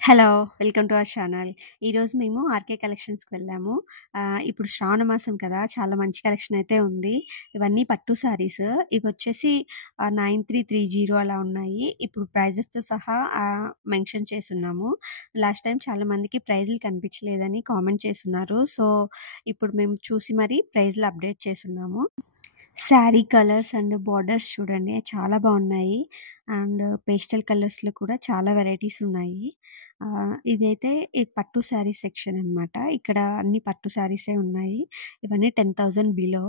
Hello! Welcome to our channel. ఈరోజు మేము RK కలెక్షన్స్‌కి వెళ్ళాము. ఇప్పుడు శ్రావణ మాసం కదా! చాలా మంచి కలెక్షన్ అయితే ఉంది. ఇవన్నీ పట్టు సారీస్. ఇవొచ్చేసి 9330 అలా ఉన్నాయి. ఇప్పుడు ప్రైజెస్‌తో సహా మెన్షన్ చేసున్నాము. లాస్ట్ టైమ్ చాలా మందికి ప్రైజ్‌లు కనిపించలేదని కామెంట్ చేసున్నారు. సో, ఇప్పుడు మేము చూసి మరి ప్రైజ్‌లు అప్డేట్ చేసున్నాము. శారీ కలర్స్ అండ్ బోర్డర్స్ చూడండి చాలా బాగున్నాయి. అండ్ పేస్టల్ కలర్స్‌లో కూడా చాలా వెరైటీస్ ఉన్నాయి. ఇదైతే ఈ పట్టు శారీ సెక్షన్ అనమాట. ఇక్కడ అన్ని పట్టు శారీసే ఉన్నాయి. ఇవన్నీ 10,000 బిలో.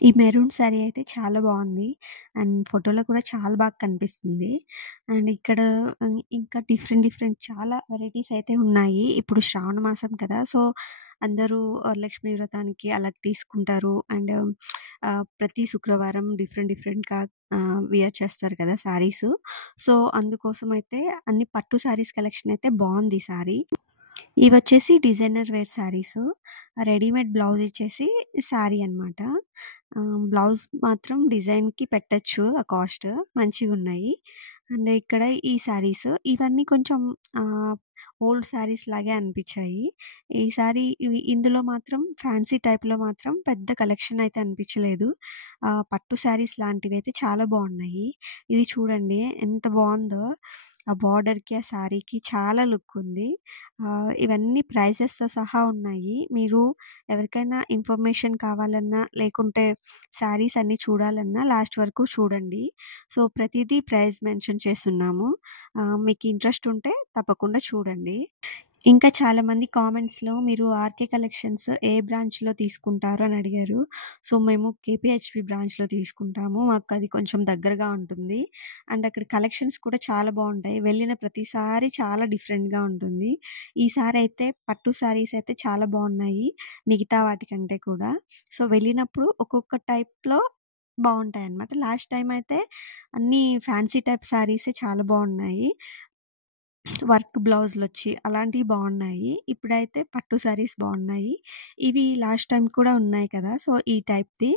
ఈ మెరూన్ శారీ అయితే చాలా బాగుంది. అండ్ ఫోటోలో కూడా చాలా బాగా కనిపిస్తుంది. అండ్ ఇక్కడ ఇంకా డిఫరెంట్ చాలా వెరైటీస్ అయితే ఉన్నాయి. ఇప్పుడు శ్రావణ మాసం కదా! సో, అందరూ వరలక్ష్మి వ్రతానికి అలా తీసుకుంటారు. అండ్ ప్రతి శుక్రవారం డిఫరెంట్‌గా వియర్ చేస్తారు కదా! శారీసు. సో, అందుకోసం అయితే అన్ని పట్టు శారీస్ కలెక్షన్ అయితే బావుంది ఈ సారీ. ఇవొచ్చేసి designer wear saris. Readymade blouse ఇచ్చేసి శారీ అనమాట. బ్లౌజ్ మాత్రం డిజైన్‌కి పెట్టొచ్చు ఆ కాస్ట్. మంచిగున్నాయి. అండ్ ఇక్కడ ఈ శారీస్ ఇవన్నీ కొంచెం ఓల్డ్ శారీస్ లాగే అనిపిచ్చాయి. ఈసారి ఇందులో మాత్రం ఫ్యాన్సీ టైప్‌లో మాత్రం పెద్ద కలెక్షన్ అయితే అనిపించలేదు. పట్టు శారీస్ లాంటివైతే చాలా బావున్నాయి. ఇది చూడండి ఎంత బావుందో. ఆ బార్డర్‌కి, ఆ శారీకి చాలా లుక్ ఉంది. ఇవన్నీ ప్రైజెస్‌తో సహా ఉన్నాయి. మీరు ఎవరికైనా ఇన్ఫర్మేషన్ కావాలన్నా, లేకుంటే శారీస్ అన్నీ చూడాలన్నా లాస్ట్ వరకు చూడండి. సో, ప్రతీదీ ప్రైస్ మెన్షన్ చేసున్నాము. మీకు ఇంట్రెస్ట్ ఉంటే తప్పకుండా చూడండి. ఇంకా చాలామంది కామెంట్స్‌లో మీరు ఆర్‌కే కలెక్షన్స్ ఏ బ్రాంచ్‌లో తీసుకుంటారు అని అడిగారు. సో, మేము కేపీహెచ్‌పీ బ్రాంచ్‌లో తీసుకుంటాము. మాకది కొంచెం దగ్గరగా ఉంటుంది. అండ్ అక్కడ కలెక్షన్స్ కూడా చాలా బావుంటాయి. వెళ్ళిన ప్రతిసారి చాలా డిఫరెంట్‌గా ఉంటుంది. ఈసారి అయితే పట్టు శారీస్ అయితే చాలా బావున్నాయి. మిగతా వాటికంటే కూడా. సో, వెళ్ళినప్పుడు ఒక్కొక్క టైప్‌లో బావుంటాయన్నమాట. లాస్ట్ టైమ్ అయితే అన్నీ ఫ్యాన్సీ టైప్ శారీసే చాలా బావున్నాయి. వర్క్ బ్లౌజులొచ్చి అలాంటివి బావున్నాయి. ఇప్పుడైతే పట్టు శారీస్ బావున్నాయి. ఇవి లాస్ట్ టైమ్ కూడా ఉన్నాయి కదా! సో, ఈ టైప్‌ది.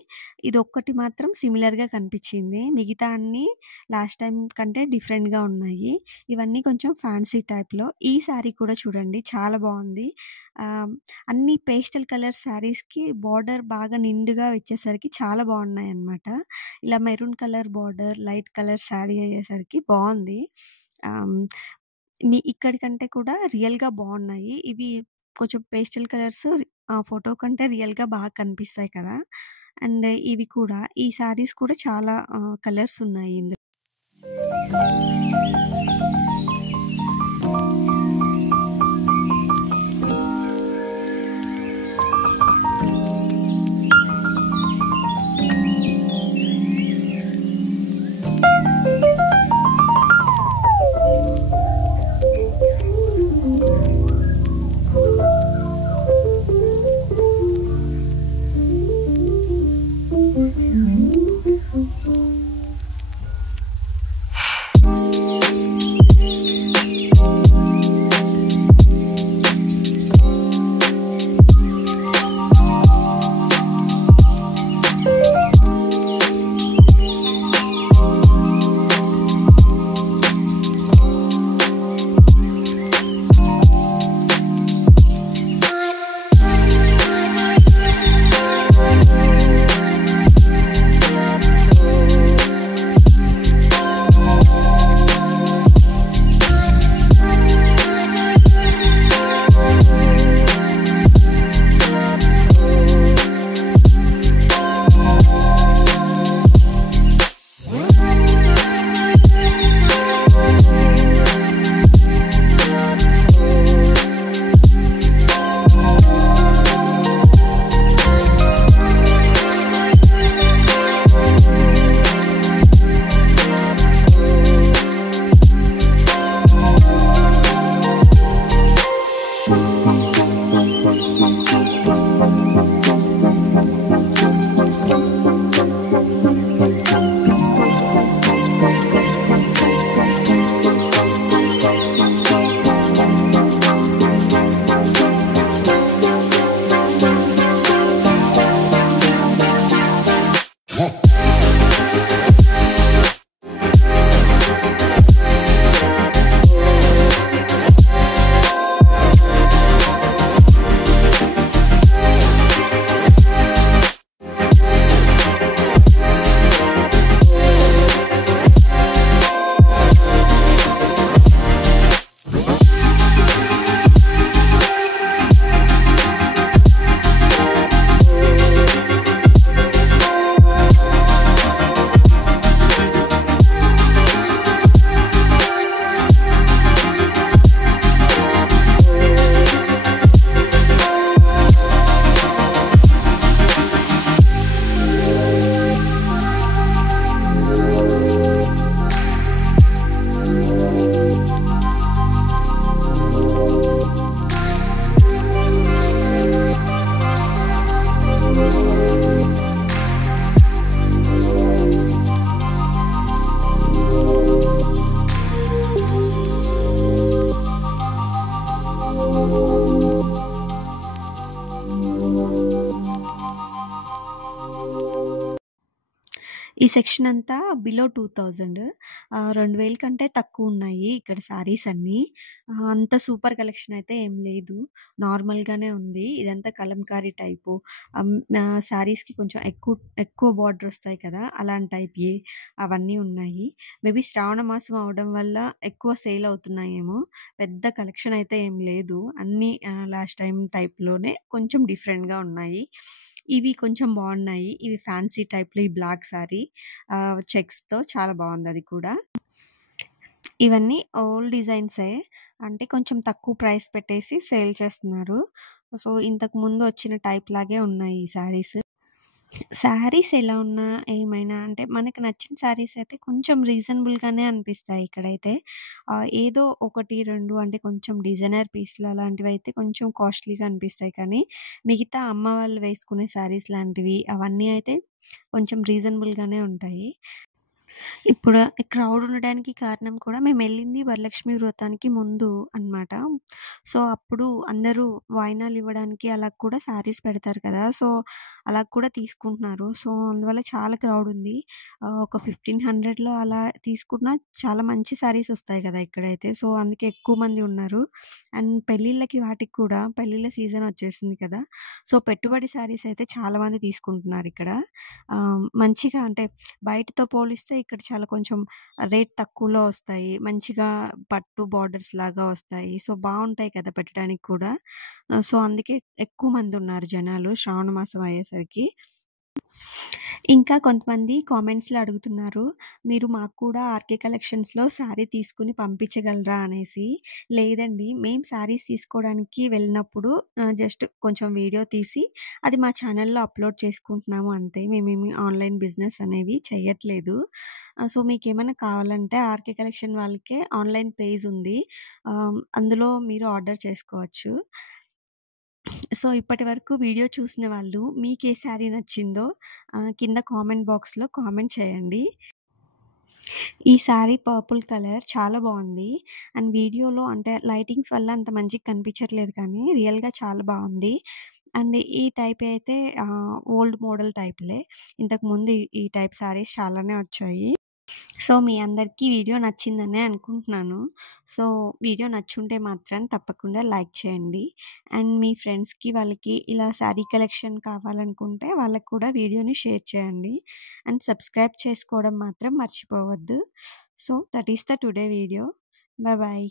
ఇదొక్కటి మాత్రం సిమిలర్‌గా కనిపిచ్చింది. మిగతా అన్నీ లాస్ట్ టైమ్ కంటే డిఫరెంట్‌గా ఉన్నాయి. ఇవన్నీ కొంచెం ఫ్యాన్సీ టైప్‌లో. ఈ శారీ కూడా చూడండి చాలా బావుంది. ఆహ్, అన్ని పేస్టల్ కలర్ శారీస్‌కి బార్డర్ బాగా నిండుగా వచ్చేసరికి చాలా బావున్నాయన్నమాట. ఇలా maroon colour border, light colour sari అయ్యేసరికి బావుంది. ఆహ్, ఇక్కడి కంటే కూడా రియల్‌గా బావున్నాయి. ఇవి కొంచెం పేస్టల్ కలర్స్ ఫోటో కంటే రియల్‌గా బాగా కనిపిస్తాయి కదా! అండ్ ఇవి కూడా ఈ శారీస్ కూడా చాలా కలర్స్ ఉన్నాయి ఇందులో. సెక్షన్ అంతా బిలో 2000 2000 కంటే తక్కువున్నాయి ఇక్కడ శారీస్ అన్నీ. అంత సూపర్ కలెక్షన్ అయితే ఏం లేదు. నార్మల్‌గానే ఉంది. ఇదంతా కలంకారీ టైపు శారీస్‌కి కొంచెం ఎక్కువ బార్డర్ ఒస్తాయి కదా! అలాంటి టైప్‌యి అవన్నీ ఉన్నాయి. మేబీ శ్రావణ మాసం అవ్వడం వల్ల ఎక్కువ సేల్ అవుతున్నాయేమో! పెద్ద కలెక్షన్ అయితే ఏం లేదు. అన్నీ లాస్ట్ టైమ్ టైప్‌లోనే కొంచెం డిఫరెంట్‌గా ఉన్నాయి. ఇవి కొంచెం బావున్నాయి. ఇవి ఫ్యాన్సీ టైప్‌లో ఈ బ్లాక్ సారీ చెక్స్‌తో చాలా బావుందది కూడా. ఇవన్నీ ఓల్డ్ డిజైన్సే. అంటే కొంచెం తక్కువ ప్రైస్ పెట్టేసి సేల్ చేస్తున్నారు. సో, ఇంతకు ముందు వచ్చిన టైప్ లాగే ఉన్నాయి ఈ శారీస్. శారీస్ ఎలా ఉన్నా, ఏమైనా అంటే మనకు నచ్చిన శారీస్ అయితే కొంచెం రీజనబుల్‌గానే అనిపిస్తాయి ఇక్కడైతే. ఏదో 1, 2 అంటే కొంచెం డిజైనర్ పీస్‌లు అలాంటివైతే కొంచెం కాస్ట్‌లీగా అనిపిస్తాయి కానీ, మిగతా అమ్మ వాళ్ళు వేసుకునే శారీస్ లాంటివి అవన్నీ అయితే కొంచెం రీజనబుల్‌గానే ఉంటాయి. ఇప్పుడు క్రౌడ్ ఉండడానికి కారణం కూడా మేమెళ్ళింది వరలక్ష్మి వ్రతానికి ముందు అనమాట. సో, అప్పుడు అందరూ వాయినాలివ్వడానికి అలా కూడా శారీస్ పెడతారు కదా! సో, అలా కూడా తీసుకుంటున్నారు. సో, అందువల్ల చాలా క్రౌడుంది. ఒక 1500లో అలా తీసుకున్నా చాలా మంచి శారీస్ ఒస్తాయి కదా! ఇక్కడైతే. సో, అందుకే ఎక్కువ మంది ఉన్నారు. అండ్ పెళ్ళిళ్ళకి వాటికి కూడా పెళ్ళిళ్ళ సీజన్ ఒచ్చేసింది కదా! సో, పెట్టుబడి శారీస్ అయితే చాలా మంది తీసుకుంటున్నారిక్కడ. మంచిగా అంటే బయటతో పోలిస్తే ఇక్కడ చాలా కొంచెం రేట్ తక్కువలో వస్తాయి. మంచిగా పట్టు బార్డర్స్ లాగా వస్తాయి. సో, బావుంటాయి కదా! పెట్టడానికి కూడా. సో, అందుకే ఎక్కువ మందున్నారు జనాలు శ్రావణ మాసం అయ్యేసరికి. ఇంకా కొంతమంది కామెంట్స్‌లో అడుగుతున్నారు. మీరు మాకు కూడా ఆర్‌కే కలెక్షన్స్‌లో శారీ తీసుకొని పంపించగలరా అనేసి. లేదండి. మేము శారీస్ తీసుకోవడానికి వెళ్ళినప్పుడు జస్ట్ కొంచెం వీడియో తీసి అది మా ఛానెల్‌లో అప్‌లోడ్ చేసుకుంటున్నాము అంతే. మేమేమి ఆన్‌లైన్ బిజినెస్ అనేవి చెయ్యట్లేదు. సో, మీకేమైనా కావాలంటే ఆర్‌కే కలెక్షన్ వాళ్ళకే ఆన్‌లైన్ పేజ్ ఉంది. అందులో మీరు ఆర్డర్ చేసుకోవచ్చు. సో, ఇప్పటి వరకు వీడియో చూసిన వాళ్ళు మీకే శారీ నచ్చిందో కింద కామెంట్ బాక్స్‌లో కామెంట్ చేయండి. ఈ శారీ పర్పుల్ కలర్ చాలా బావుంది. అండ్ వీడియోలో అంటే లైటింగ్స్ వల్ల అంత మంచిగా కనిపించట్లేదు కానీ రియల్‌గా చాలా బావుంది. అండ్ ఈ టైప్ అయితే ఓల్డ్ మోడల్ టైప్‌లే. ఇంతకుముందు ఈ టైప్ శారీస్ చాలానే వచ్చాయి. సో, మీ అందరికీ వీడియో నచ్చిందనే అనుకుంటున్నాను. సో, వీడియో నచ్చుంటే మాత్రం తప్పకుండా లైక్ చేయండి. అండ్ మీ ఫ్రెండ్స్‌కి వాళ్ళకి ఇలా శారీ కలెక్షన్ కావాలనుకుంటే వాళ్ళకి కూడా వీడియోని షేర్ చేయండి. అండ్ సబ్స్క్రైబ్ చేసుకోవడం మాత్రం మర్చిపోవద్దు. So, that is the today video. Bye.